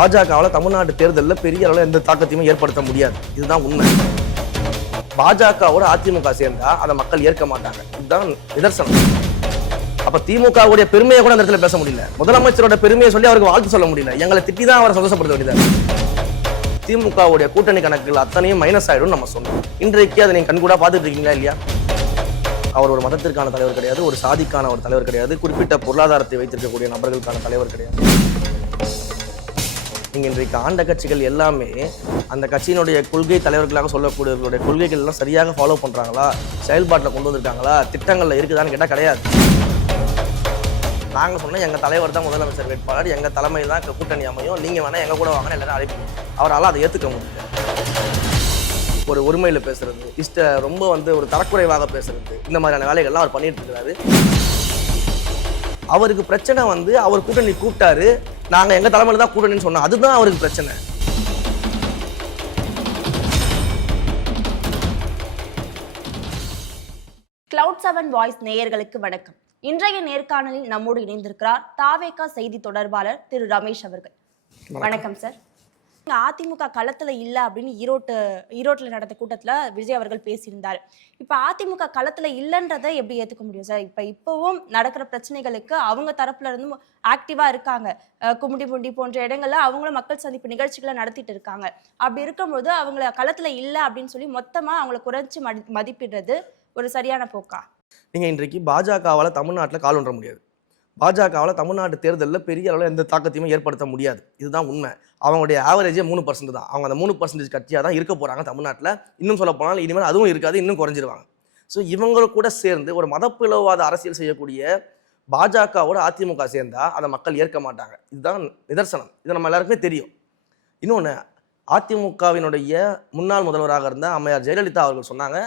பாஜகவால் தமிழ்நாடு தேர்தலில் பெரிய அளவில் எந்த தாக்கத்தையும் ஏற்படுத்த முடியாது. இதுதான் உண்மை. பாஜகவோட அதிமுக சேர்ந்தா அதை மக்கள் ஏற்க மாட்டாங்க. இதுதான் நிதர்சனம். அப்ப திமுகவுடைய பெருமையை கூட அந்த இடத்துல பேச முடியல. முதலமைச்சரோட பெருமையை சொல்லி அவருக்கு வாழ்த்து சொல்ல முடியல. எங்களை திட்டி தான் அவரை சந்தோஷப்படுத்த வேண்டியது. திமுகவுடைய கூட்டணி கணக்குகள் அத்தனையும் மைனஸ் ஆயிடும் நம்ம சொன்னோம். இன்றைக்கு அதை நீங்க கண்கூடா பார்த்துட்டு இருக்கீங்களா இல்லையா? அவர் ஒரு மதத்திற்கான தலைவர் கிடையாது, ஒரு சாதிக்கான ஒரு தலைவர் கிடையாது, குறிப்பிட்ட பொருளாதாரத்தை வைத்திருக்கக்கூடிய நபர்களுக்கான தலைவர் கிடையாது. நீங்க இன்றைக்கு ஆண்ட கட்சிகள் எல்லாமே அந்த கட்சியினுடைய கொள்கை தலைவர்களாக சொல்லக்கூடியவர்களுடைய கொள்கைகள் எல்லாம் சரியாக ஃபாலோ பண்றாங்களா, செயல்பாட்டில் கொண்டு வந்திருக்காங்களா, திட்டங்கள்ல இருக்குதான்னு கேட்டால் கிடையாது. நாங்கள் சொன்னோம் எங்கள் தலைவர் தான் முதலமைச்சர் வேட்பாளர், எங்கள் தலைமையில் தான் கூட்டணி அமையும், நீங்கள் வேணால் எங்கள் கூட வாங்க எல்லாரும் அழைப்போம். அவரால் அதை ஏற்றுக்க முடியல. ஒரு ஒருமையில் பேசுறது, ரொம்ப ஒரு தரக்குறைவாக பேசுறது, இந்த மாதிரியான வேலைகள்லாம் அவர் பண்ணிட்டு இருக்கிறாரு. அவருக்கு பிரச்சனை அவர் கூட்டணி கூப்பிட்டாரு, நாங்கள் எங்கள் தலைமையில் தான் கூட்டணின்னு சொன்னோம், அதுதான் அவருக்கு பிரச்சனை. Cloud7 வாய்ஸ் நேயர்களுக்கு வணக்கம். இன்றைய நேர்காணலில் நம்மோடு இணைந்திருக்கிறார் தாவேகா செய்தி தொடர்பாளர் திரு ரமேஷ் அவர்கள். வணக்கம் சார். அதிமுக களத்துல இல்ல அப்படின்னு ஈரோட்டில் நடந்த கூட்டத்துல விஜய் அவர்கள் பேசியிருந்தார். இப்ப அதிமுக களத்துல இல்லைன்றதை எப்படி ஏத்துக்க முடியும் சார்? இப்பவும் நடக்கிற பிரச்சனைகளுக்கு அவங்க தரப்புல இருந்து ஆக்டிவா இருக்காங்க. கும்மிடிப்பூண்டி போன்ற இடங்கள்ல அவங்களும் மக்கள் சந்திப்பு நிகழ்ச்சிகளை நடத்திட்டு இருக்காங்க. அப்படி இருக்கும்போது அவங்கள களத்துல இல்ல அப்படின்னு சொல்லி மொத்தமா அவங்களை குறைச்சி மதிப்பிடுறது ஒரு சரியான போக்கா? நீங்க இன்றைக்கு பாஜகவால் தமிழ்நாட்டில் கால் ஒன்ற முடியாது. பாஜகவால் தமிழ்நாட்டு தேர்தலில் பெரிய அளவில் எந்த தாக்கத்தையும் ஏற்படுத்த முடியாது. இதுதான் உண்மை. அவங்களுடைய ஆவரேஜே 3% தான். அவங்க அந்த 3% கட்சியாக தான் இருக்க போகிறாங்க தமிழ்நாட்டில். இன்னும் சொல்ல போனால் இனிமேல் அதுவும் இருக்காது, இன்னும் குறைஞ்சிருவாங்க. ஸோ இவங்க கூட சேர்ந்து ஒரு மதப்பிளவாத அரசியல் செய்யக்கூடிய பாஜகவோட அதிமுக சேர்ந்தா அதை மக்கள் ஏற்க மாட்டாங்க. இதுதான் நிதர்சனம். இது நம்ம எல்லாருக்குமே தெரியும். இன்னொன்று, அதிமுகவினுடைய முன்னாள் முதல்வராக இருந்த அம்மையார் ஜெயலலிதா அவர்கள் சொன்னாங்க,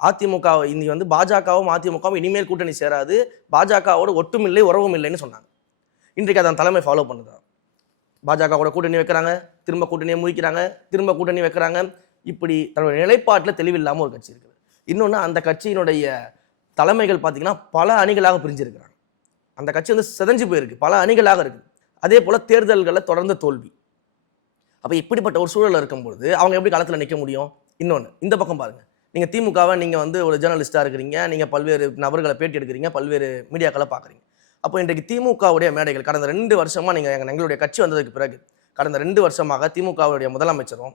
அதிமுக இன்னைக்கு பாஜகவும் அதிமுகவும் இனிமேல் கூட்டணி சேராது, பாஜகவோட ஒட்டும் இல்லை உறவும் இல்லைன்னு சொன்னாங்க. இன்றைக்கு அதை தலைமை ஃபாலோ பண்ணுதான். பாஜகவோட கூட்டணி வைக்கிறாங்க, திரும்ப கூட்டணியை முறிக்கிறாங்க, திரும்ப கூட்டணி வைக்கிறாங்க. இப்படி தன்னுடைய நிலைப்பாட்டில் தெளிவில்லாமல் ஒரு கட்சி இருக்குது. இன்னொன்று, அந்த கட்சியினுடைய தலைமைகள் பார்த்தீங்கன்னா பல அணிகளாக பிரிஞ்சிருக்கிறாங்க. அந்த கட்சி சிதைஞ்சு போயிருக்கு, பல அணிகளாக இருக்குது. அதே போல் தேர்தல்களில் தொடர்ந்து தோல்வி. அப்போ இப்படிப்பட்ட ஒரு சூழலில் இருக்கும்போது அவங்க எப்படி களத்தில் நிற்க முடியும்? இன்னொன்று, இந்த பக்கம் பாருங்கள். நீங்கள் திமுகவை நீங்கள் ஒரு ஜேர்னலிஸ்டாக இருக்கிறீங்க, நீங்கள் பல்வேறு நபர்களை பேட்டி எடுக்கிறீங்க, பல்வேறு மீடியாக்களை பார்க்குறீங்க. அப்போ இன்றைக்கு திமுகவுடைய மேடைகள் கடந்த 2 வருஷமாக நீங்கள் எங்களுடைய கட்சி வந்ததுக்கு பிறகு கடந்த 2 வருஷமாக திமுகவுடைய முதலமைச்சரும்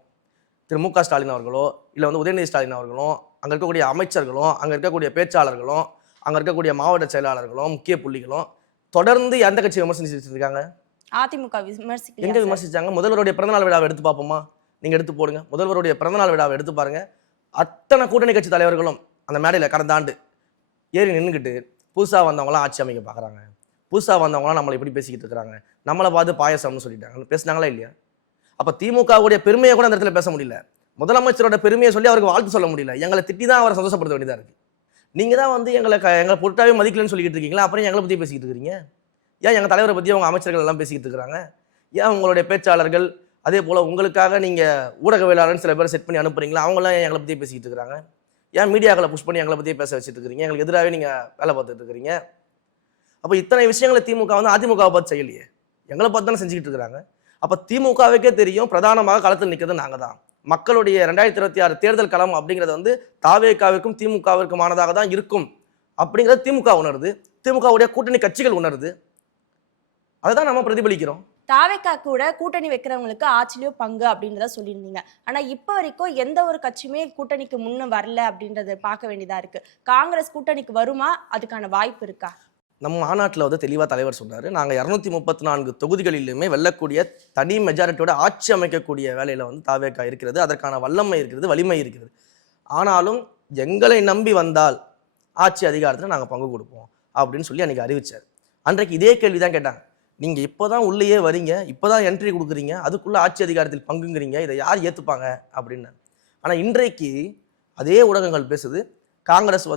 திரு மு க ஸ்டாலின் அவர்களோ இல்லை உதயநிதி ஸ்டாலின் அவர்களும், அங்கே இருக்கக்கூடிய அமைச்சர்களும், அங்கே இருக்கக்கூடிய பேச்சாளர்களும், அங்கே இருக்கக்கூடிய மாவட்ட செயலாளர்களும், முக்கிய புள்ளிகளும் தொடர்ந்து எந்த கட்சியை விமர்சிச்சுட்டு இருக்காங்க? அதிமுக எங்கே விமர்சிச்சாங்க? முதல்வருடைய பிறந்தநாள் விழாவை எடுத்து பார்ப்போமா? நீங்கள் எடுத்து போடுங்க, முதல்வருடைய பிறந்தநாள் விழாவை எடுத்து பாருங்க. அத்தனை கூட்டணி கட்சி தலைவர்களும் அந்த மேடையில் கடந்த ஆண்டு ஏறி நின்றுக்கிட்டு புதுசாக வந்தவங்களாம் ஆட்சி அமைக்க பார்க்குறாங்க, புதுசாக வந்தவங்களாம் நம்மளை இப்படி பேசிக்கிட்டு இருக்கிறாங்க, நம்மளை பார்த்து பாயசம்னு சொல்லிட்டாங்க, பேசினாங்களா இல்லையா? அப்போ திமுகவுடைய பெருமையை கூட அந்த இடத்துல பேச முடியல. முதலமைச்சரோட பெருமையை சொல்லி அவருக்கு வாழ்த்து சொல்ல முடியல. எங்களை திட்டி தான் அவரை சந்தோஷப்படுத்த வேண்டியதாக இருக்குது. நீங்கள் தான் எங்களை பொருட்டாவே மதிக்கலன்னு சொல்லிக்கிட்டு இருக்கீங்களா? அப்புறம் எங்களை பற்றி பேசிக்கிட்டு இருக்கிறீங்க. ஏன் எங்கள் தலைவரை பற்றி அவங்க அமைச்சர்கள் எல்லாம் பேசிக்கிட்டு இருக்கிறாங்க? ஏன் உங்களுடைய பேச்சாளர்கள், அதே போல் உங்களுக்காக நீங்கள் ஊடகவியலாளர்னு சில பேர் செட் பண்ணி அனுப்புறீங்களா, அவங்களாம் எங்களை பற்றி பேசிக்கிட்டு இருக்கிறாங்க? ஏன் மீடியாக்களை புஷ் பண்ணி எங்களை பற்றியே பேச வச்சுட்டு இருக்கிறீங்க? எங்களுக்கு எதிராகவே நீங்கள் வேலை பார்த்துட்டு இருக்கிறீங்க. அப்போ இத்தனை விஷயங்களை திமுக அதிமுகவை பார்த்து செய்யலையே, எங்களை பார்த்து தானே செஞ்சுக்கிட்டு இருக்கிறாங்க. அப்போ திமுகவுக்கே தெரியும் பிரதானமாக களத்தில் நிற்கிறது நாங்கள் தான். மக்களுடைய 2026 தேர்தல் களம் அப்படிங்கிறது தாவேகாவிற்கும் திமுகவிற்குமானதாக தான் இருக்கும் அப்படிங்கிறது திமுக உணருது, திமுகவுடைய கூட்டணி கட்சிகள் உணருது. அதை தான் நம்ம பிரதிபலிக்கிறோம். தாவேகா கூட கூட்டணி வைக்கிறவங்களுக்கு ஆட்சியிலோ பங்கு அப்படின்றத சொல்லியிருந்தீங்க. ஆனா இப்ப வரைக்கும் எந்த ஒரு கட்சியுமே கூட்டணிக்கு முன்ன வரல அப்படின்றத பார்க்க வேண்டியதா இருக்கு. காங்கிரஸ் கூட்டணிக்கு வருமா? அதுக்கான வாய்ப்பு இருக்கா? நம்ம மாநாட்டில் தெளிவாக தலைவர் சொன்னார், நாங்கள் 234 தொகுதிகளிலுமே வெல்லக்கூடிய தனி மெஜாரிட்டியோட ஆட்சி அமைக்கக்கூடிய வேலையில் தாவேகா இருக்கிறது, அதற்கான வல்லமை இருக்கிறது, வலிமை இருக்கிறது. ஆனாலும் எங்களை நம்பி வந்தால் ஆட்சி அதிகாரத்தில் நாங்கள் பங்கு கொடுப்போம் அப்படின்னு சொல்லி அன்றைக்கி அறிவித்தார். அன்றைக்கு இதே கேள்வி தான் கேட்டாங்க, நீங்கள் இப்போ தான் உள்ளேயே வரீங்க, இப்போ தான் என்ட்ரி கொடுக்குறீங்க, அதுக்குள்ளே ஆட்சி அதிகாரத்தில் பங்குங்கிறீங்க, இதை யார் ஏற்றுப்பாங்க அப்படின்னு. ஆனால் இன்றைக்கு அதே ஊடகங்கள் பேசுது, காங்கிரஸ்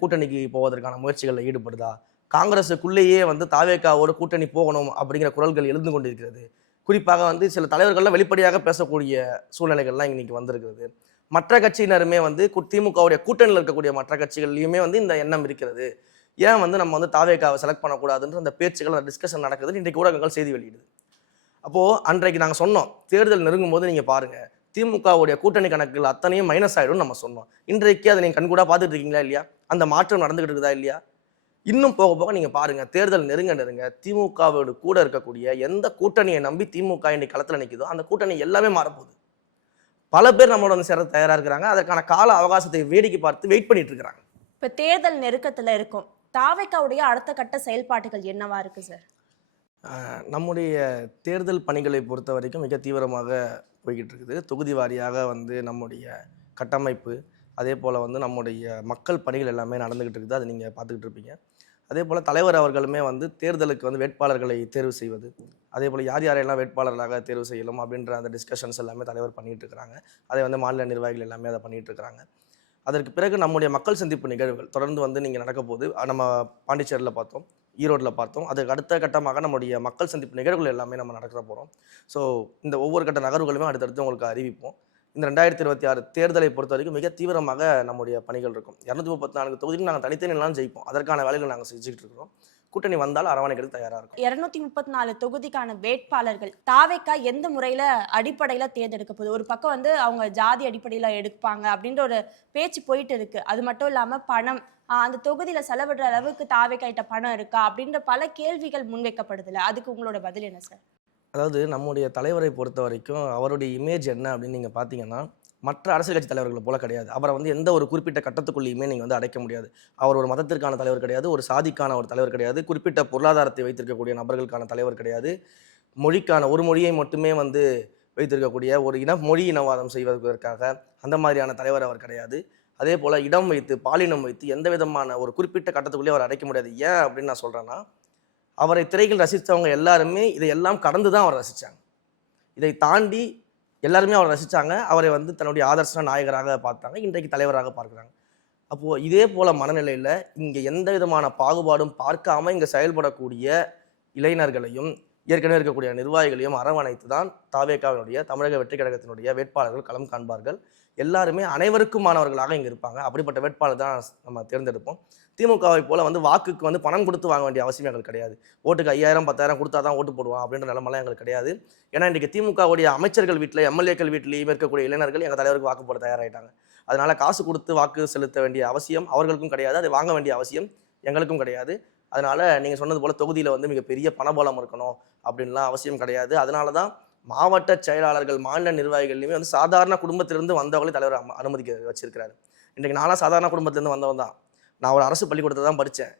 கூட்டணிக்கு போவதற்கான முயற்சிகளில் ஈடுபடுதா, காங்கிரஸுக்குள்ளேயே தாவேகாவோட கூட்டணி போகணும் அப்படிங்கிற குரல்கள் எழுந்து கொண்டிருக்கிறது. குறிப்பாக சில தலைவர்கள்லாம் வெளிப்படையாக பேசக்கூடிய சூழ்நிலைகள்லாம் இன்னைக்கு வந்திருக்கிறது. மற்ற கட்சியினருமே திமுகவுடைய கூட்டணியில் இருக்கக்கூடிய மற்ற கட்சிகள்லையுமே இந்த எண்ணம் இருக்கிறது. ஏன் நம்ம தாவேகாவை செலக்ட் பண்ணக்கூடாதுன்ற அந்த பேச்சுகள், அந்த டிஸ்கஷன் நடக்குதுன்னு இன்றைக்கு ஊடகங்கள் செய்தி வெளியிடுது. அப்போது அன்றைக்கு நாங்கள் சொன்னோம், தேர்தல் நெருங்கும் போது நீங்கள் பாருங்கள், திமுகவுடைய கூட்டணி கணக்குகள் அத்தனையும் மைனஸ் ஆகிடும் நம்ம சொன்னோம். இன்றைக்கு அதை நீங்கள் கண்கூடாக பார்த்துட்டு இருக்கீங்களா இல்லையா? அந்த மாற்றம் நடந்துகிட்டு இருக்குதா இல்லையா? இன்னும் போக போக நீங்கள் பாருங்கள், தேர்தல் நெருங்க திமுகவோடு கூட இருக்கக்கூடிய எந்த கூட்டணியை நம்பி திமுக இன்னைக்கு களத்தில் நிற்குதோ அந்த கூட்டணி எல்லாமே மாறப்போகுது. பல பேர் நம்மளோட வந்து சேர தயாராக இருக்கிறாங்க. அதற்கான கால அவகாசத்தை வேடிக்கை பார்த்து வெயிட் பண்ணிட்டு இருக்கிறாங்க. இப்போ தேர்தல் நெருக்கத்தில் இருக்கும் தாவேக்காவுடைய அடுத்த கட்ட செயல்பாடுகள் என்னவா இருக்கு சார்? நம்முடைய தேர்தல் பணிகளை பொறுத்த வரைக்கும் மிக தீவிரமாக போய்கிட்டு இருக்குது. தொகுதி வாரியாக வந்து நம்முடைய கட்டமைப்பு, அதே போல் வந்து நம்முடைய மக்கள் பணிகள் எல்லாமே நடந்துக்கிட்டு இருக்குது. அதை நீங்கள் பார்த்துக்கிட்டு இருப்பீங்க. அதே போல் தலைவர் அவர்களுமே வந்து தேர்தலுக்கு வந்து வேட்பாளர்களை தேர்வு செய்வது, அதே போல் யார் யாரெல்லாம் வேட்பாளர்களாக தேர்வு செய்யலாம் அப்படின்ற அந்த டிஸ்கஷன்ஸ் எல்லாமே தலைவர் பண்ணிகிட்டு இருக்கிறாங்க. அதை வந்து மாநில நிர்வாகிகள் எல்லாமே அதை பண்ணிகிட்டு இருக்கிறாங்க. அதற்கு பிறகு நம்முடைய மக்கள் சந்திப்பு நிகழ்வுகள் தொடர்ந்து வந்து நீங்கள் நடக்க போது நம்ம பாண்டிச்சேரியில் பார்த்தோம், ஈரோட்டில் பார்த்தோம். அதுக்கு அடுத்த கட்டமாக நம்முடைய மக்கள் சந்திப்பு நிகழ்வுகள் எல்லாமே நம்ம நடக்க போகிறோம். ஸோ இந்த ஒவ்வொரு கட்ட நகர்வுகளுமே அடுத்தடுத்து உங்களுக்கு அறிவிப்போம். இந்த 2026 தேர்தலை பொறுத்த வரைக்கும் மிக தீவிரமாக நம்முடைய பணிகள் இருக்கும். 234 தொகுதியில் நாங்கள் தனித்தனியெல்லாம் ஜெயிப்போம். அதற்கான வேலைகள் நாங்கள் செஞ்சுக்கிட்டு இருக்கிறோம். கூட்டணி வந்தால் அரவணைக்கிறது தயாராக இருக்கும். 234 தொகுதிக்கான வேட்பாளர்கள் தாவேக்கா எந்த முறையில அடிப்படையில தேர்ந்தெடுக்க போகுது? ஒரு பக்கம் வந்து அவங்க ஜாதி அடிப்படையில எடுப்பாங்க அப்படின்ற ஒரு பேச்சு போயிட்டு இருக்கு. அது மட்டும் இல்லாம பணம், அந்த தொகுதியில செலவிடுற அளவுக்கு தாவேக்கா கிட்ட பணம் இருக்கா அப்படின்ற பல கேள்விகள் முன்வைக்கப்படுதுல, அதுக்கு உங்களோட பதில் என்ன சார்? அதாவது நம்முடைய தலைவரை பொறுத்த வரைக்கும் அவருடைய இமேஜ் என்ன அப்படின்னு நீங்கள் பார்த்தீங்கன்னா, மற்ற அரசியல் கட்சி தலைவர்களை போல கிடையாது. அவரை வந்து எந்த ஒரு குறிப்பிட்ட கட்டத்துக்குள்ளேயுமே நீங்கள் வந்து அடைக்க முடியாது. அவர் ஒரு மதத்திற்கான தலைவர் கிடையாது, ஒரு சாதிக்கான ஒரு தலைவர் கிடையாது, குறிப்பிட்ட பொருளாதாரத்தை வைத்திருக்கக்கூடிய நபர்களுக்கான தலைவர் கிடையாது, மொழிக்கான ஒரு மொழியை மட்டுமே வந்து வைத்திருக்கக்கூடிய ஒரு மொழி இனவாதம் செய்வதற்காக அந்த மாதிரியான தலைவர் அவர் கிடையாது. அதே போல் இடம் வைத்து பாலினம் வைத்து எந்த விதமான ஒரு குறிப்பிட்ட கட்டத்துக்குள்ளேயே அவர் அடைக்க முடியாது. ஏன் அப்படின்னு நான் சொல்கிறேன்னா, அவரை திரையில் ரசித்தவங்க எல்லாருமே இதையெல்லாம் கடந்து தான் அவரை ரசித்தாங்க. இதை தாண்டி எல்லாருமே அவரை ரசித்தாங்க. அவரை வந்து தன்னுடைய ஆதர்ச நாயகராக பார்த்தாங்க. இன்றைக்கு தலைவராக பார்க்குறாங்க. அப்போது இதே போல் மனநிலையில் இங்கே எந்த விதமான பாகுபாடும் பார்க்காம இங்கே செயல்படக்கூடிய இளைஞர்களையும் ஏற்கனவே இருக்கக்கூடிய நிர்வாகிகளையும் அரவணைத்து தான் தாவேக்காவினுடைய தமிழக வெற்றி கழகத்தினுடைய வேட்பாளர்கள் களம் காண்பார்கள். எல்லாருமே அனைவருக்குமானவர்களாக இங்கே இருப்பாங்க. அப்படிப்பட்ட வேட்பாளர் தான் நம்ம தேர்ந்தெடுப்போம். திமுகவை போல் வந்து வாக்குக்கு வந்து பணம் கொடுத்து வாங்க வேண்டிய அவசியம் எங்களுக்கு கிடையாது. ஓட்டுக்கு 5000 10,000 கொடுத்தா தான் ஓட்டு போடுவோம் அப்படின்ற நிலமெல்லாம் எங்களுக்கு கிடையாது. ஏன்னா இன்றைக்கு திமுகவுடைய அமைச்சர்கள் வீட்டில், எம்எல்ஏக்கள் வீட்டிலேயும் இருக்கக்கூடிய இளைஞர்கள் எங்கள் தலைவருக்கு வாக்கு போட தயாராகிட்டாங்க. அதனால் காசு கொடுத்து வாக்கு செலுத்த வேண்டிய அவசியம் அவர்களுக்கும் கிடையாது, அதை வாங்க வேண்டிய அவசியம் எங்களுக்கும் கிடையாது. அதனால் நீங்கள் சொன்னது போல் தொகுதியில் வந்து மிகப்பெரிய பணபலம் இருக்கணும் அப்படின்லாம் அவசியம் கிடையாது. அதனால தான் மாவட்ட செயலாளர்கள், மாநில நிர்வாகிகள்லையுமே வந்து சாதாரண குடும்பத்திலிருந்து வந்தவங்களே தலைவர் அனுமதிக்க வச்சிருக்கிறாரு. இன்றைக்கு நானும் சாதாரண குடும்பத்திலேருந்து வந்தவன் தான். நான் ஒரு அரசு பள்ளிக்கூடத்தை தான் படித்தேன்,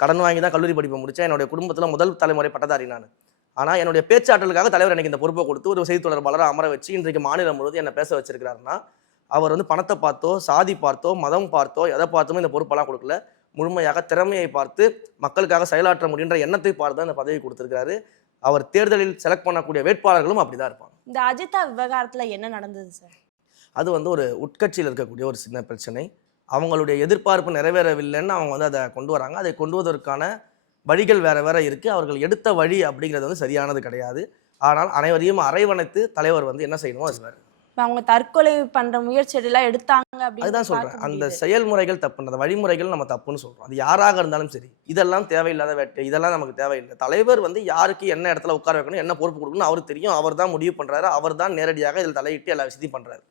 கடன் வாங்கி தான் கல்லூரி படிப்பை முடித்தேன். என்னுடைய குடும்பத்தில் முதல் தலைமுறை பட்டதாரி நான். ஆனால் என்னுடைய பேச்சாற்றலுக்காக தலைவர் எனக்கு இந்த பொறுப்பை கொடுத்து ஒரு செய்தி தொடர்பாளராக அமர வச்சு இன்றைக்கு மாநிலம் முழுவதும் என்னை பேச வச்சிருக்கிறாருன்னா, அவர் வந்து பணத்தை பார்த்தோ, சாதி பார்த்தோ, மதம் பார்த்தோ, எதை பார்த்துமே இந்த பொறுப்பெல்லாம் கொடுக்கல. முழுமையாக திறமையை பார்த்து மக்களுக்காக செயலாற்ற முடியுன்ற எண்ணத்தை பார்த்து தான் இந்த பதவி கொடுத்திருக்கிறாரு. அவர் தேர்தலில் செலக்ட் பண்ணக்கூடிய வேட்பாளர்களும் அப்படிதான் இருப்பாங்க. இந்த அஜிதா விவகாரத்துல என்ன நடந்தது சார்? அது வந்து ஒரு உட்கட்சியில் இருக்கக்கூடிய ஒரு சின்ன பிரச்சனை. அவங்களுடைய எதிர்பார்ப்பு நிறைவேறவில்லைன்னு அவங்க வந்து அதை கொண்டு வராங்க. அதை கொண்டு வருவதற்கான வழிகள் வேற வேற இருக்குது. அவர்கள் எடுத்த வழி அப்படிங்கிறது வந்து சரியானது கிடையாது. ஆனால் அனைவரையும் அரவணைத்து தலைவர் வந்து என்ன செய்யணுமோ அது வேறு. அவங்க தற்கொலை பண்ற முயற்சியெல்லாம் எடுத்தாங்க அப்படின்னு அதுதான் சொல்றேன். அந்த செயல்முறைகள் தப்பு, அந்த வழிமுறைகள் நம்ம தப்புன்னு சொல்றோம். அது யாராக இருந்தாலும் சரி, இதெல்லாம் தேவையில்லாத வேட்டை, இதெல்லாம் நமக்கு தேவையில்லை. தலைவர் வந்து யாருக்கு என்ன இடத்துல உட்கார வைக்கணும், என்ன பொறுப்பு கொடுக்கணும் அவருக்கு தெரியும். அவர் தான் முடிவு பண்றாரு, அவர் தான் நேரடியாக இதில் தலையிட்டு எல்லா விஷயத்தையும் பண்றாரு.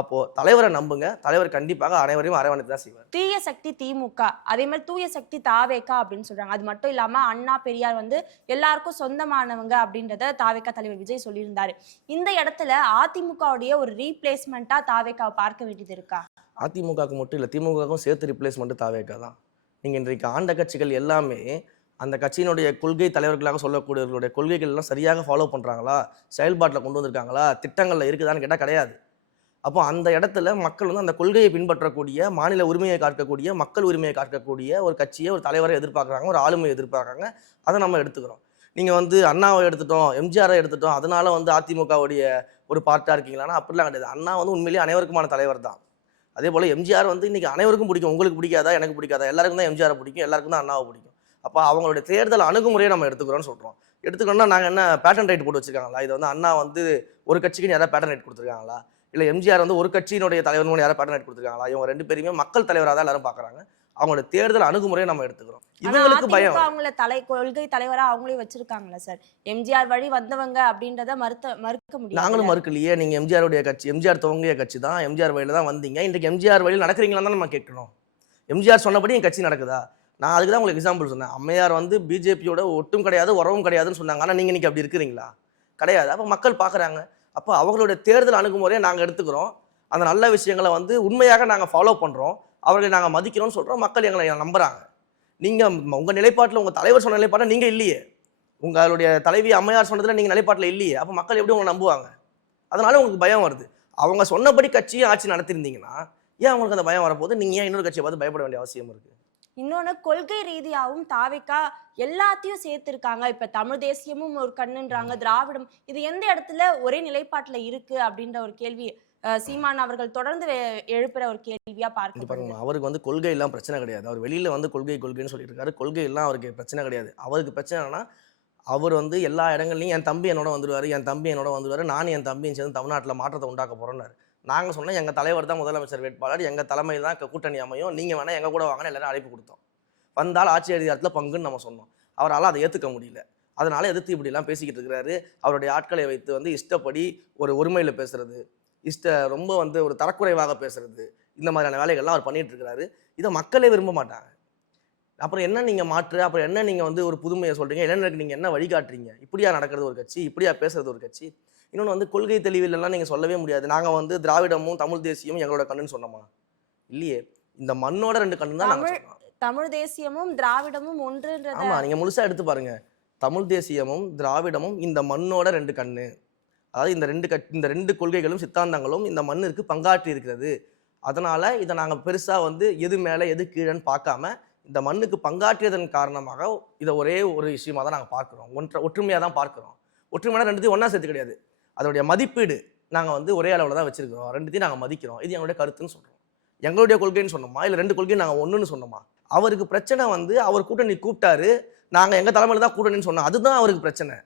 அப்போ தலைவரை நம்புங்க, தலைவர் கண்டிப்பாக அனைவரையும் அரவணைத்து தான் செய்வார். தீய சக்தி திமுக, அதே மாதிரி தூய சக்தி தாவேக்கா அப்படின்னு சொல்றாங்க. அது மட்டும் இல்லாம அண்ணா பெரியார் வந்து எல்லாருக்கும் சொந்தமானவங்க அப்படின்றத தாவேக்கா தலைவர் விஜய் சொல்லியிருந்தாரு. இந்த இடத்துல அதிமுகவுடைய ஒரு ரீப்ளேஸ்மெண்ட்டா தாவேக்காவை பார்க்க வேண்டியது இருக்கா? அதிமுகவுக்கு மட்டும் இல்லை, திமுகவுக்கும் சேர்த்து ரீப்ளேஸ்மெண்ட் தாவேக்கா தான். நீங்கள் இன்றைக்கு ஆண்ட கட்சிகள் எல்லாமே அந்த கட்சியினுடைய கொள்கை தலைவர்களாக சொல்லக்கூடியவர்களுடைய கொள்கைகள் எல்லாம் சரியாக ஃபாலோ பண்ணுறாங்களா, செயல்பாட்டில் கொண்டு வந்திருக்காங்களா, திட்டங்களில் இருக்குதான்னு கேட்டால் கிடையாது. அப்போ அந்த இடத்துல மக்கள் வந்து அந்த கொள்கையை பின்பற்றக்கூடிய, மாநில உரிமையை காக்கக்கூடிய, மக்கள் உரிமையை காக்கக்கூடிய ஒரு கட்சியை, ஒரு தலைவரை எதிர்பார்க்குறாங்க, ஒரு ஆளுமையை எதிர்பார்க்குறாங்க. அதை நம்ம எடுத்துக்கிறோம். நீங்கள் வந்து அண்ணாவை எடுத்துட்டோம், எம்ஜிஆரை எடுத்துட்டோம், அதனால வந்து அதிமுகவுடைய ஒரு பார்ட்டாக இருக்கீங்களான்னா அப்படிலாம் கிடையாது. அண்ணா வந்து உண்மையிலேயே அனைவருக்குமான தலைவர் தான். அதே போல் எம்ஜிஆர் வந்து இன்றைக்கி அனைவருக்கும் பிடிக்கும். உங்களுக்கு பிடிக்காதா, எனக்கு பிடிக்காதா, எல்லாருக்கும் தான் எம்ஜிஆரை பிடிக்கும், எல்லாருக்கும் தான் அண்ணாவை பிடிக்கும். அப்போ அவங்களுடைய தேர்தல் அணுகுமுறையை நம்ம எடுத்துக்கிறோன்னு சொல்கிறோம். எடுத்துக்கணும்னா நாங்கள் என்ன பேட்டன் ரைட் போட்டு வச்சுருக்காங்களா? இது வந்து அண்ணா வந்து ஒரு கட்சிக்கு யாராவது பேட்டன் ரைட் கொடுத்துருக்காங்களா? இல்லை எம்ஜிஆர் வந்து ஒரு கட்சியினுடைய தலைவர் யாராவது பேட்டன் ரைட் கொடுத்துருக்காங்களா? இவங்க ரெண்டு பேருமே மக்கள் தலைவராக தான் எல்லாரும் பார்க்குறாங்க. அவங்களோட தேர்தல் அணுகுமுறையை நம்ம எடுத்துக்கிறோம். ஆனா இவங்களுக்கு பயம் அதிமுக அவங்கள கொள்கை தலைவரா அவங்களே வச்சிருக்காங்களா சார்? எம்ஜிஆர் வழி வந்தவங்க அப்படின்றத மறுக்க முடியாது. நாங்களும் மறுக்கலையே. நீங்க எம்ஜிஆருடைய கட்சி, எம்ஜிஆர் துவங்கிய கட்சி தான், எம்ஜிஆர் வழியில தான் வந்தீங்க. இன்றைக்கு எம்ஜிஆர் வழியில் நடக்கிறீங்களான்னு தான் நம்ம கேட்கணும். எம்ஜிஆர் சொன்னபடி என் கட்சி நடக்குதா? நான் அதுக்கு தான் உங்களுக்கு எக்ஸாம்பிள் சொன்னேன். அம்மையார் வந்து பிஜேபியோட ஒட்டும் கிடையாது, உறவும் கிடையாதுன்னு சொன்னாங்க. ஆனால் நீங்கள் இன்னைக்கு அப்படி இருக்கிறீங்களா? கிடையாது. அப்போ மக்கள் பார்க்குறாங்க. அப்போ அவங்களுடைய தேர்தல் அணுகுமுறையை நாங்கள் எடுத்துக்கிறோம். அந்த நல்ல விஷயங்களை வந்து உண்மையாக நாங்கள் ஃபாலோ பண்ணுறோம், அவர்களை நாங்கள் மதிக்கிறோம்னு சொல்கிறோம். மக்கள் எங்களை நம்புறாங்க. நீங்கள் உங்கள் நிலைப்பாட்டில், உங்கள் தலைவர் சொன்ன நிலைப்பாட்டில் நீங்கள் இல்லையே, உங்களுடைய தலைவி அம்மையார் சொன்னதில் நீங்கள் நிலைப்பாட்டில் இல்லையே. அப்போ மக்கள் எப்படி உங்களை நம்புவாங்க? அதனால உங்களுக்கு பயம் வருது. அவங்க சொன்னபடி கட்சியை ஆட்சி நடத்திருந்தீங்கன்னா ஏன் அவங்களுக்கு அந்த பயம் வரப்போது? நீங்கள் ஏன் இன்னொரு கட்சியை பார்த்து பயப்பட வேண்டிய அவசியம் இருக்குது? இன்னொன்னு, கொள்கை ரீதியாகவும் தாவேக்கா எல்லாத்தையும் சேர்த்திருக்காங்க. இப்ப தமிழ் தேசியமும் ஒரு கண்ணுன்றாங்க, திராவிடம், இது எந்த இடத்துல ஒரே நிலைப்பாட்டுல இருக்கு அப்படின்ற ஒரு கேள்வி சீமான் அவர்கள் தொடர்ந்து எழுப்புற ஒரு கேள்வியா பார்க்கப்படுது. அவருக்கு வந்து கொள்கை எல்லாம் பிரச்சனை கிடையாது. அவர் வெளியில வந்து கொள்கைன்னு சொல்லிட்டு இருக்காரு. கொள்கை எல்லாம் அவருக்கு பிரச்சனை கிடையாது. அவருக்கு பிரச்சனைனா, அவர் வந்து எல்லா இடங்கள்லையும் என் தம்பி என்னோட வந்துடுவாரு, நான் என் தம்பியும் சேர்ந்து தமிழ்நாட்டில் மாற்றத்தை உண்டாக்க போறோம்னாரு. நாங்கள் சொன்னோம், எங்கள் தலைவர் தான் முதலமைச்சர் வேட்பாளர், எங்கள் தலைமையில் தான் கூட்டணி அமையும், நீங்கள் வேணால் எங்கள் கூட வாங்கன்னு எல்லாரும் அழைப்பு கொடுத்தோம். வந்தால் ஆட்சி அதிகாரத்தில் பங்குன்னு நம்ம சொன்னோம். அவரால் அதை ஏற்றுக்க முடியல. அதனால எதிர்த்து இப்படிலாம் பேசிக்கிட்டு இருக்கிறாரு. அவருடைய ஆட்களை வைத்து வந்து இஷ்டப்படி ஒரு ஒருமையில் பேசுறது, ரொம்ப வந்து ஒரு தரக்குறைவாக பேசுறது, இந்த மாதிரியான வேலைகள்லாம் அவர் பண்ணிட்டு இருக்கிறாரு. இதை மக்களே விரும்ப மாட்டாங்க. அப்புறம் என்ன நீங்கள் மாற்று, அப்புறம் என்ன நீங்கள் வந்து ஒரு புதுமையை சொல்கிறீங்க, இளைஞருக்கு நீங்கள் என்ன வழிகாட்டுறீங்க? இப்படியா நடக்கிறது ஒரு கட்சி? இப்படியா பேசுறது ஒரு கட்சி? இன்னொன்று வந்து கொள்கை தெளிவில்லாம் நீங்கள் சொல்லவே முடியாது. நாங்கள் வந்து திராவிடமும் தமிழ் தேசியமும் எங்களோட கண்ணுன்னு சொன்னோமா? இல்லையே. இந்த மண்ணோட 2 கண்ணு தான் நாங்கள் சொன்னோம். தமிழ் தேசியமும் திராவிடமும் ஒன்றுன்றது. ஆமாம், நீங்கள் முழுசாக எடுத்து பாருங்க. தமிழ் தேசியமும் திராவிடமும் இந்த மண்ணோட 2 கண்ணு. அதாவது இந்த ரெண்டு கொள்கைகளும் சித்தாந்தங்களும் இந்த மண்ணிற்கு பங்காற்றி இருக்கிறது. அதனால் இதை நாங்கள் பெருசாக வந்து எது மேலே எது கீழேன்னு பார்க்காம இந்த மண்ணுக்கு பங்காற்றியதன் காரணமாக இதை ஒரே ஒரு விஷயமாக தான் நாங்கள் பார்க்குறோம். ஒற்றுமையாக தான் பார்க்குறோம். ஒற்றுமையான 2த்தையும் ஒன்றா சேர்த்து கிடையாது. அதோடைய மதிப்பீடு நாங்கள் வந்து ஒரே அளவில் தான் வச்சுருக்கிறோம். 2த்தையும் நாங்கள் மதிக்கிறோம். இது எங்களுடைய கருத்துன்னு சொல்கிறோம். எங்களுடைய கொள்கைன்னு சொன்னோமா, இல்லை 2 கொள்கையும் நாங்கள் ஒன்றுன்னு சொன்னோமா? அவருக்கு பிரச்சனை வந்து அவர் கூட்டணி கூப்பிட்டாரு, நாங்கள் எங்கள் தலைமையில் தான் கூட்டணின்னு சொன்னோம். அதுதான் அவருக்கு பிரச்சனை.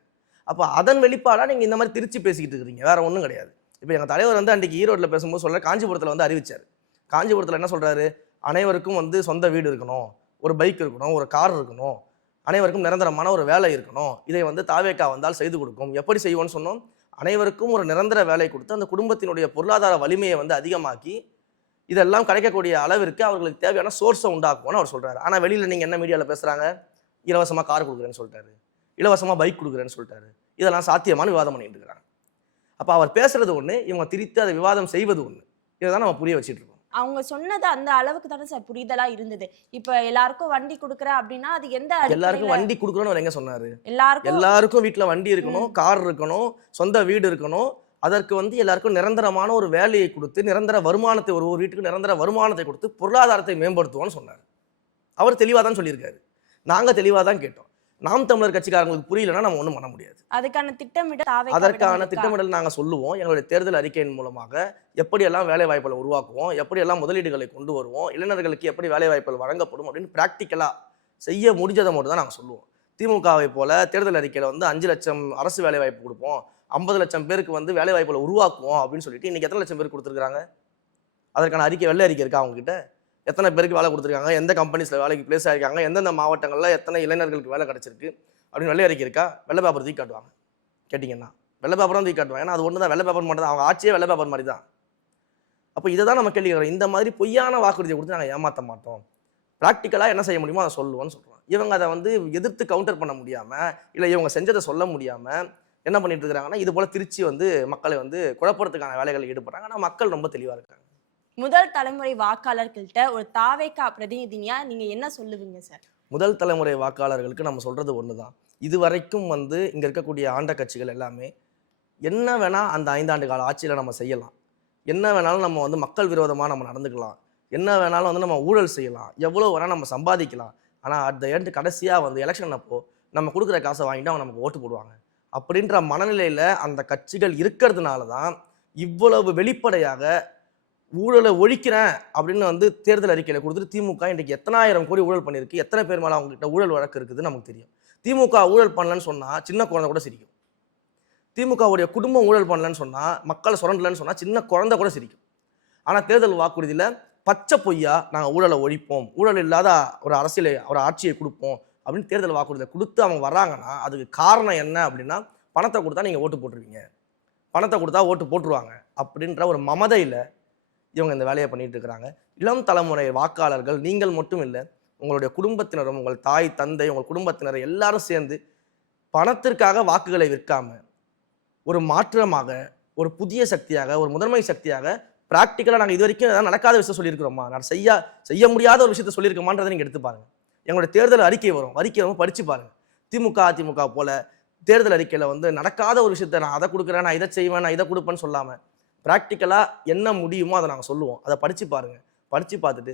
அப்போ அதன் வெளிப்பாடாக நீங்கள் இந்த மாதிரி திருச்சி பேசிக்கிட்டு இருக்கிறீங்க, வேறு ஒன்றும் கிடையாது. இப்போ எங்கள் தலைவர் வந்து அன்றைக்கி ஈரோட்டில் பேசும்போது சொல்ல, காஞ்சிபுரத்தில் வந்து அறிவிச்சார். காஞ்சிபுரத்தில் என்ன சொல்கிறாரு? அனைவருக்கும் வந்து சொந்த வீடு இருக்கணும், ஒரு பைக் இருக்கணும், ஒரு கார் இருக்கணும், அனைவருக்கும் நிரந்தரமான ஒரு வேலை இருக்கணும். இதை வந்து தாவேக்கா வந்தால் செய்து கொடுக்கும். எப்படி செய்வோன்னு சொன்னோம்? அனைவருக்கும் ஒரு நிரந்தர வேலை கொடுத்து அந்த குடும்பத்தினுடைய பொருளாதார வலிமையை வந்து அதிகமாக்கி இதெல்லாம் கிடைக்கக்கூடிய அளவிற்கு அவர்களுக்கு தேவையான சோர்ஸை உண்டாக்குவோன்னு அவர் சொல்கிறாரு. ஆனால் வெளியில் நீங்கள் என்ன மீடியாவில் பேசுகிறாங்க? இலவசமாக கார் கொடுக்குறேன்னு சொல்லிட்டாரு, இலவசமாக பைக் கொடுக்குறேன்னு சொல்லிட்டாரு. இதெல்லாம் சாத்தியமான விவாதம் பண்ணிட்டு இருக்கிறாங்க. அப்போ அவர் பேசுறது ஒன்று, இவங்க திரித்து அதை விவாதம் செய்வது ஒன்று. இதை தான் நம்ம புரிய வச்சுட்டு இருக்கோம். அவங்க சொன்னது அந்த அளவுக்கு தானே சார் புரிதலா இருந்தது. இப்ப எல்லாருக்கும் வண்டி கொடுக்குற அப்படின்னா அது எந்த எல்லாருக்கும் வண்டி கொடுக்குறோன்னு அவர் எங்க சொன்னாரு? எல்லாருக்கும் வீட்டுல வண்டி இருக்கணும், கார் இருக்கணும், சொந்த வீடு இருக்கணும். அதற்கு வந்து எல்லாருக்கும் நிரந்தரமான ஒரு வேலையை கொடுத்து, நிரந்தர வருமானத்தை, ஒரு வீட்டுக்கு நிரந்தர வருமானத்தை கொடுத்து பொருளாதாரத்தை மேம்படுத்துவோன்னு சொன்னார். அவர் தெளிவாக தான் சொல்லியிருக்காரு. நாங்கள் தெளிவாக தான் கேட்டோம். நாம் தமிழர் கட்சிக்காரங்களுக்கு புரியலன்னா நம்ம ஒன்றும் பண்ண முடியாது. அதற்கான திட்டமிடல் நாங்கள் சொல்லுவோம். எங்களுடைய தேர்தல் அறிக்கையின் மூலமாக எப்படியெல்லாம் வேலை வாய்ப்புகளை உருவாக்குவோம், எப்படியெல்லாம் முதலீடுகளை கொண்டு வருவோம், இளைஞர்களுக்கு எப்படி வேலை வாய்ப்புகள் வழங்கப்படும் அப்படின்னு ப்ராக்டிக்கலாக செய்ய முடிஞ்சதை மட்டும் தான் நாங்கள் சொல்லுவோம். திமுகவை போல தேர்தல் அறிக்கையில் வந்து 5 லட்சம் அரசு வேலை வாய்ப்பு கொடுப்போம், 50 லட்சம் பேருக்கு வந்து வேலை வாய்ப்புகளை உருவாக்குவோம் அப்படின்னு சொல்லிட்டு இன்னைக்கு எத்தனை லட்சம் பேருக்கு கொடுத்துருக்காங்க? அதற்கான வெள்ளை அறிக்கை இருக்கா அவங்ககிட்ட? எத்தனை பேருக்கு வேலை கொடுத்துருக்காங்க, எந்த கம்பெனிஸில் வேலைக்கு பிளேஸ் ஆகிருக்காங்க, எந்தெந்த மாவட்டங்களில் எத்தனை இளைஞர்களுக்கு வேலை கிடச்சிருக்கு அப்படின்னு வெள்ளை அறிக்கை இருக்கா? வெள்ளை பேப்பர் தூக்கி காட்டுவாங்க. கேட்டிங்கன்னா வெள்ளை பேப்பரும் தூக்கி காட்டுவாங்க. ஏன்னா அது ஒன்று தான், வெள்ளை பேப்பர் மட்டும் தான். அவங்க ஆட்சியே வெள்ளை பேப்பர் மாதிரி தான். அப்போ இதை தான் நம்ம கேள்விக்கிறோம். இந்த மாதிரி பொய்யான வாக்குறுதியை கொடுத்து நாங்கள் ஏமாற்ற மாட்டோம், ப்ராக்டிக்கலாக என்ன செய்ய முடியுமோ அதை சொல்லுவோன்னு சொல்கிறோம். இவங்க அதை வந்து எதிர்த்து கவுண்டர் பண்ண முடியாமல், இல்லை இவங்க செஞ்சதை சொல்ல முடியாமல் என்ன பண்ணிட்டு இருக்கிறாங்கன்னா, இது போல் திருச்சி வந்து மக்களை வந்து குழப்பறதுக்கான வேலைகளில் ஈடுபடுறாங்க. ஆனால் மக்கள் ரொம்ப தெளிவாக இருக்காங்க. முதல் தலைமுறை வாக்காளர்கள்ட்ட ஒரு தாவேக்கா பிரதிநிதியா நீங்க என்ன சொல்லுவீங்க சார்? முதல் தலைமுறை வாக்காளர்களுக்கு நம்ம சொல்றது ஒண்ணுதான். இதுவரைக்கும் வந்து இங்க இருக்கக்கூடிய ஆண்ட கட்சிகள் எல்லாமே என்ன வேணா அந்த 5 ஆண்டு கால ஆட்சியில நம்ம செய்யலாம், என்ன வேணாலும் நம்ம வந்து மக்கள் விரோதமா நம்ம நடந்துக்கலாம், என்ன வேணாலும் வந்து நம்ம ஊழல் செய்யலாம், எவ்வளவு வேணா நம்ம சம்பாதிக்கலாம். ஆனா அட் த எண்ட் கடைசியா வந்து எலெக்ஷன் அப்போ நம்ம கொடுக்குற காசை வாங்கிட்டு அவங்க நமக்கு ஓட்டு போடுவாங்க அப்படின்ற மனநிலையில அந்த கட்சிகள் இருக்கிறதுனால தான் இவ்வளவு வெளிப்படையாக ஊழலை ஒழிக்கிறேன் அப்படின்னு வந்து தேர்தல் அறிக்கையில் கொடுத்துட்டு திமுக இன்றைக்கு எத்தனாயிரம் கோடி ஊழல் பண்ணியிருக்கு, எத்தனை பேர் மேலே அவங்ககிட்ட ஊழல் வழக்கு இருக்குதுன்னு நமக்கு தெரியும். திமுக ஊழல் பண்ணலன்னு சொன்னால் சின்ன குழந்தை கூட சிரிக்கும். திமுகவுடைய குடும்பம் ஊழல் பண்ணலன்னு சொன்னால், மக்களை சுரண்டலன்னு சொன்னால் சின்ன குழந்தை கூட சிரிக்கும். ஆனால் தேர்தல் வாக்குறுதியில் பச்சை பொய்யா நாங்கள் ஊழலை ஒழிப்போம், ஊழல் இல்லாத ஒரு அரசியலை ஒரு ஆட்சியை கொடுப்போம் அப்படின்னு தேர்தல் வாக்குறுதியை கொடுத்து அவங்க வர்றாங்கன்னா அதுக்கு காரணம் என்ன அப்படின்னா, பணத்தை கொடுத்தா நீங்கள் ஓட்டு போட்டுருவீங்க, பணத்தை கொடுத்தா ஓட்டு போட்டுருவாங்க அப்படின்ற ஒரு மமதையில் இவங்க இந்த வேலையை பண்ணிட்டு இருக்கிறாங்க. இளம் தலைமுறை வாக்காளர்கள் நீங்கள் மட்டும் இல்லை, உங்களுடைய குடும்பத்தினரும், உங்கள் தாய் தந்தை, உங்கள் குடும்பத்தினர் எல்லாரும் சேர்ந்து பணத்திற்காக வாக்குகளை விற்காம ஒரு மாற்றமாக, ஒரு புதிய சக்தியாக, ஒரு முதன்மை சக்தியாக ப்ராக்டிக்கலாக நாங்கள் இது வரைக்கும் ஏதாவது நடக்காத விஷயம் சொல்லியிருக்கிறோமா, நான் செய்ய முடியாத ஒரு விஷயத்த சொல்லியிருக்கோமான்றதை நீங்கள் எடுத்து பாருங்க. எங்களுடைய தேர்தல் அறிக்கை வரும், படித்து பாருங்க. அதிமுக போல தேர்தல் அறிக்கையில் நடக்காத ஒரு விஷயத்த நான் அதை கொடுக்குறேன், நான் இதை செய்வேன், நான் இதை கொடுப்பேன்னு சொல்லாமல் ப்ராக்டிக்கலாக என்ன முடியுமோ அதை நாங்கள் சொல்லுவோம். அதை படித்து பாருங்கள். படித்து பார்த்துட்டு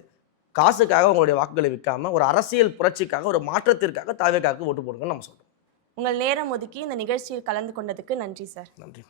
காசுக்காக உங்களுடைய வாக்குகளை விற்காம ஒரு அரசியல் புரட்சிக்காக, ஒரு மாற்றத்திற்காக தாவேக்காவுக்கு ஓட்டு போடுங்கன்னு நம்ம சொல்கிறோம். உங்கள் நேரம் ஒதுக்கி இந்த நிகழ்ச்சியில் கலந்து கொண்டதுக்கு நன்றி சார். நன்றி.